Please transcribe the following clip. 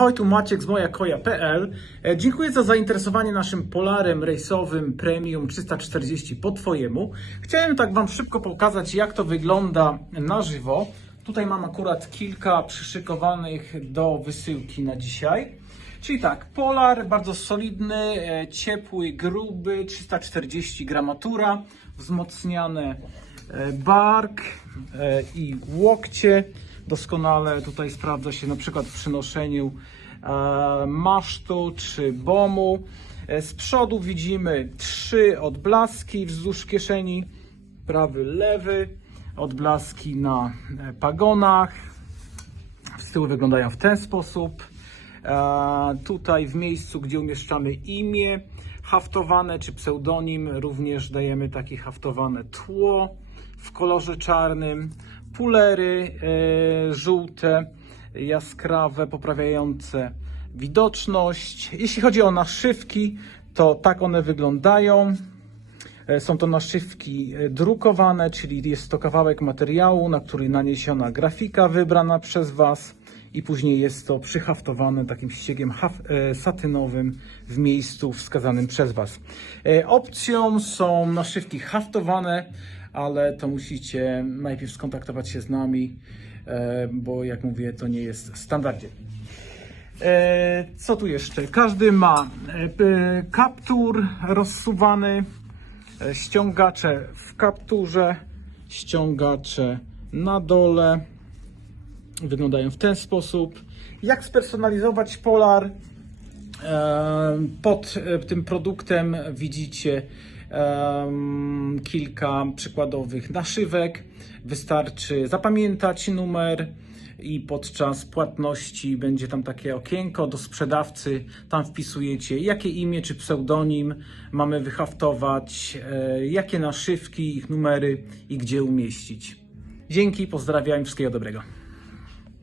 Ahoj, tu Maciek z mojakoja.pl. E, Dziękuję za zainteresowanie naszym Polarem rejsowym Premium 340 po Twojemu. Chciałem tak Wam szybko pokazać, jak to wygląda na żywo. Tutaj mam akurat kilka przyszykowanych do wysyłki na dzisiaj. Czyli tak, Polar, bardzo solidny, e, ciepły, gruby, 340 gramatura, wzmocniane e, bark i łokcie. Doskonale tutaj sprawdza się na przykład w przynoszeniu e, masztu czy bomu. E, Z przodu widzimy trzy odblaski wzdłuż kieszeni, prawy, lewy, odblaski na e, pagonach. Z tyłu wyglądają w ten sposób. Tutaj w miejscu, gdzie umieszczamy imię haftowane czy pseudonim, również dajemy takie haftowane tło w kolorze czarnym. Pulery e, żółte, jaskrawe, poprawiające widoczność. Jeśli chodzi o naszywki, to tak one wyglądają. E, Są to naszywki e, drukowane, czyli jest to kawałek materiału, na który naniesiona grafika wybrana przez Was i później jest to przyhaftowane takim ściegiem e, satynowym w miejscu wskazanym przez Was. E, Opcją są naszywki haftowane, ale to musicie najpierw skontaktować się z nami, e, bo jak mówię, to nie jest w standardzie. Co tu jeszcze? Każdy ma kaptur rozsuwany, ściągacze w kapturze, ściągacze na dole. Wyglądają w ten sposób. Jak spersonalizować polar? E, Pod e, tym produktem widzicie kilka przykładowych naszywek. Wystarczy zapamiętać numer i podczas płatności będzie tam takie okienko do sprzedawcy. Tam wpisujecie jakie imię czy pseudonim mamy wyhaftować, e, jakie naszywki, ich numery i gdzie umieścić. Dzięki, pozdrawiam, wszystkiego dobrego.